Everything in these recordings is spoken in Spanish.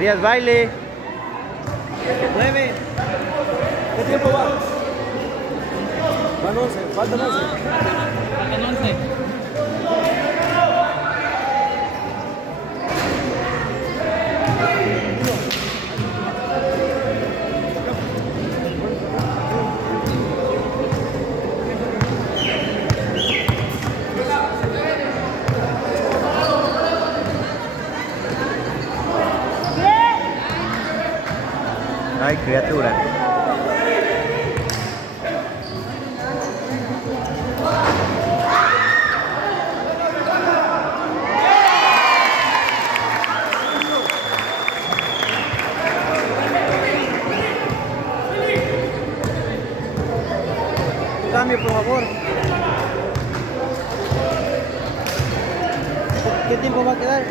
Querías baile. 9. ¿Qué tiempo va? Van 11, faltan 11. Faltan 11. Ay, criatura. Cambio, por favor. ¿Qué tiempo va a quedar?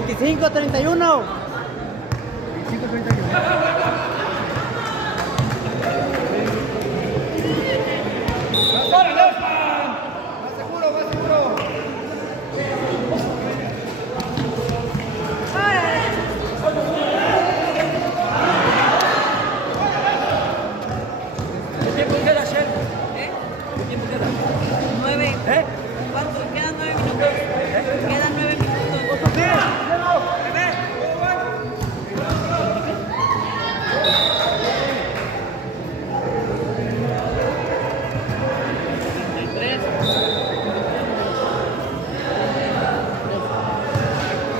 25-31. 25-31. ¿Qué tiempo queda, Sher? ¿Qué tiempo queda? 9. ¿Cuánto? Quedan 9 minutos. Quedan 9 minutos.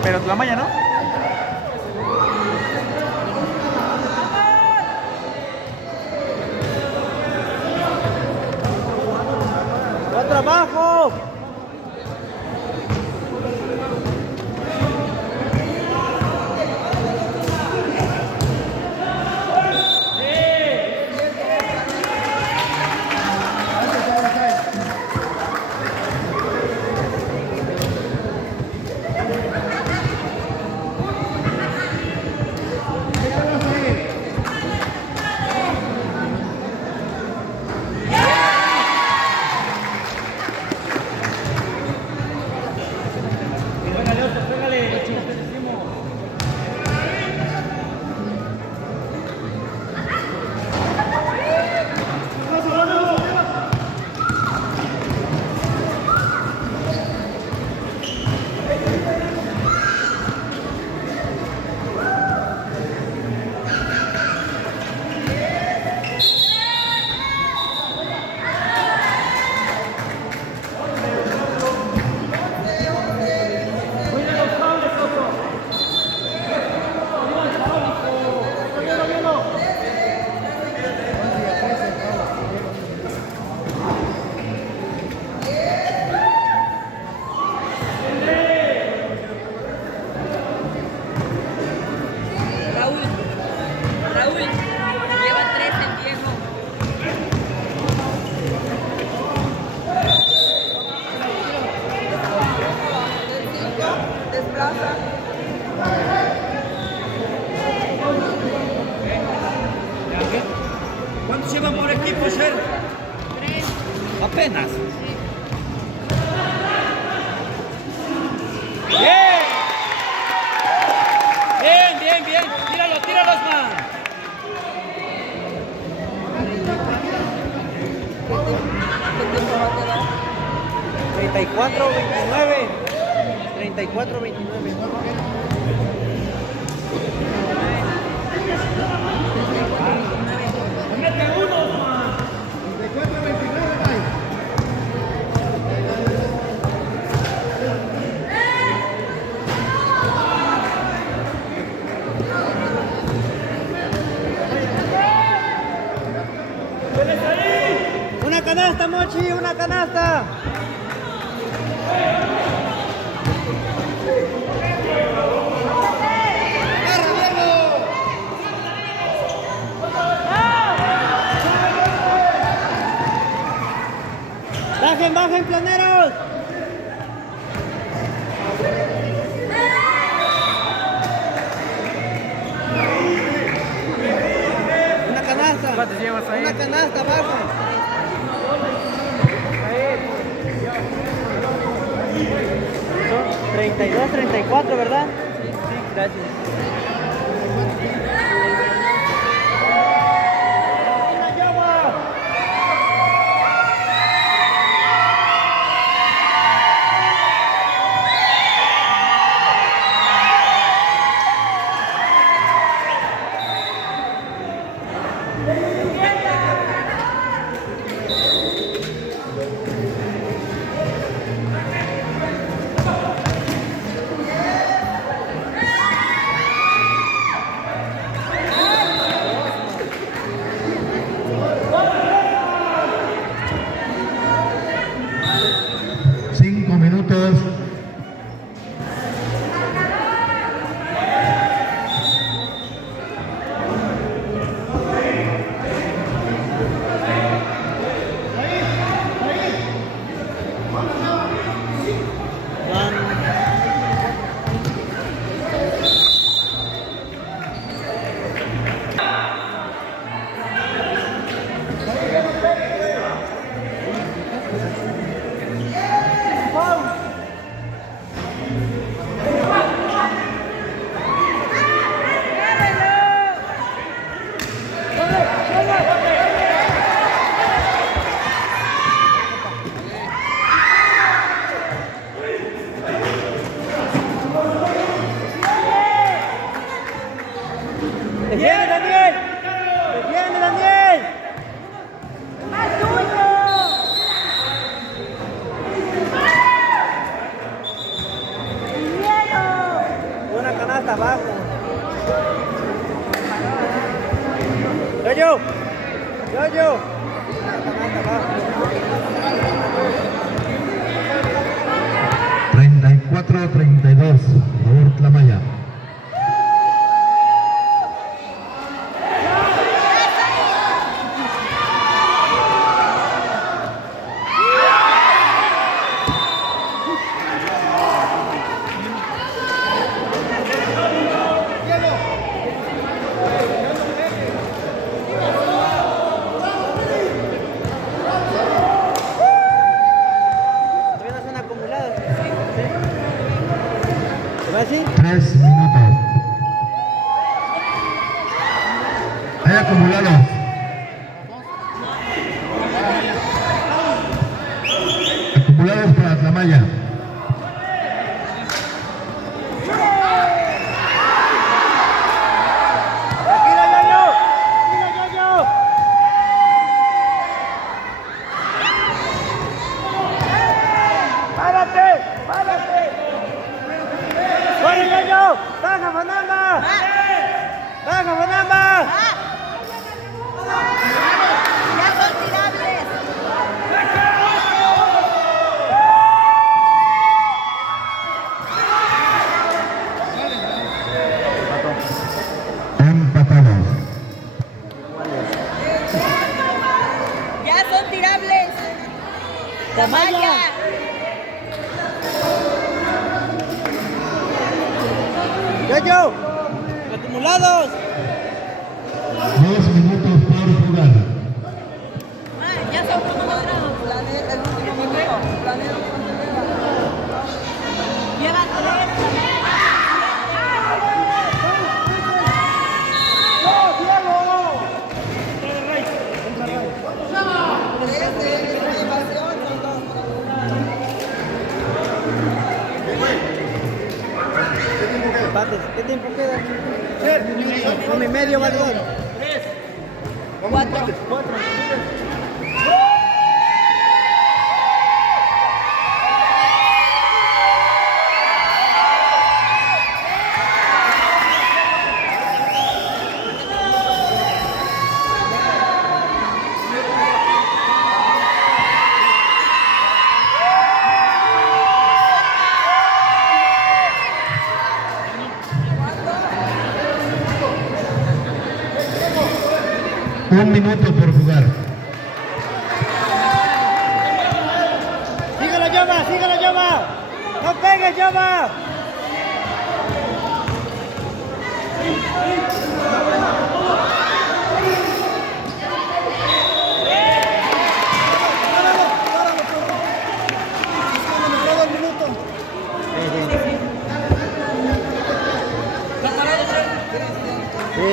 Pero la malla, ¿no? ¡Va trabajo! Raúl, lleva 3 en viejo. Desplaza. ¿Cuántos llevan por equipo, Sher? 3. Apenas. Sí. ¡Bien! Bien, bien, bien. Tíralo, tíralos, man. ¿Qué tiempo va a quedar? 34-29. 34-29. canasta, Mochi, una canasta. Bajen, bajen, planeros. Una canasta. ¿Cuántos llevas ahí? Una canasta, abajo. Son 32, 34, ¿verdad? Sí, gracias. ¡Defiende, Daniel! ¡Defiende, Daniel! Una canasta abajo. Yo. Una canasta abajo. 34-32, favor Tlamaya. ¿Así? 3 minutos. Hay acumulados. Acumulados para Tlamaya. ¡Baja, Fernanda! ¡Baja, Fernanda! ¡Ya son tirables! Empatados. ¡Ya son tirables! ¡Tamaya! ¡Yo! ¡Acumulados! 2 minutos por jugar. Ya son como planeta, el último minuto. Planeta, lleva 3. ¿Qué tiempo queda? 1 y medio, valedor. 4. 1 minuto por jugar. Síguelo, llama, síguelo, llama. No pegues, llama. Todo el minuto. ¿Estás parado, Chef? Sí.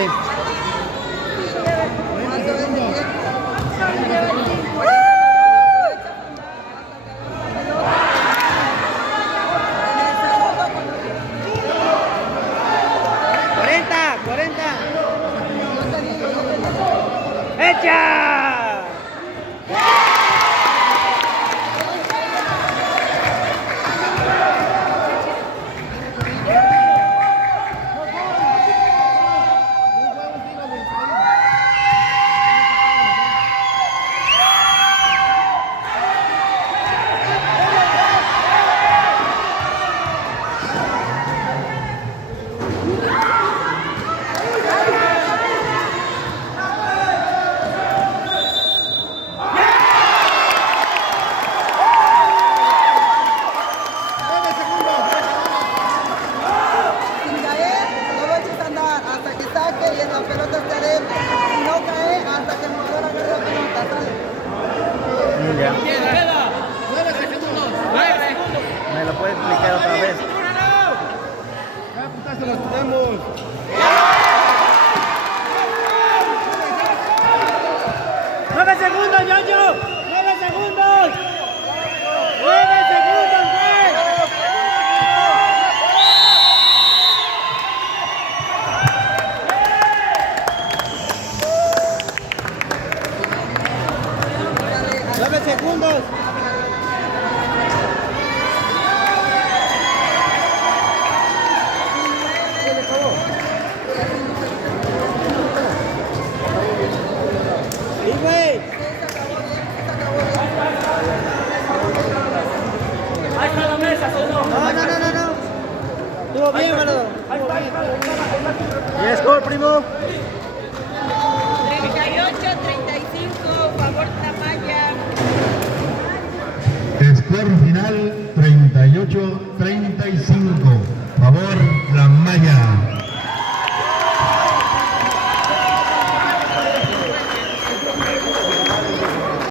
¡Echa! Sin caer, no lo eches a andar hasta que saque y en la pelota esté adentro. Si no cae, hasta que el jugador agarre la pelota, ¿sale? Ya. Queda. 9 segundos. 9 segundos. ¿Me lo puede explicar otra vez? ¡9 segundos, Yoyo! ¡9 segundos! ¡9 segundos, güey! ¡9 segundos! ¡Sí, güey! Ahí está la mesa, ¿o no? No. Estuvo bien, mano. ¿Y el score, primo? 38-35, favor Tamayo. Score final 38-35. Favor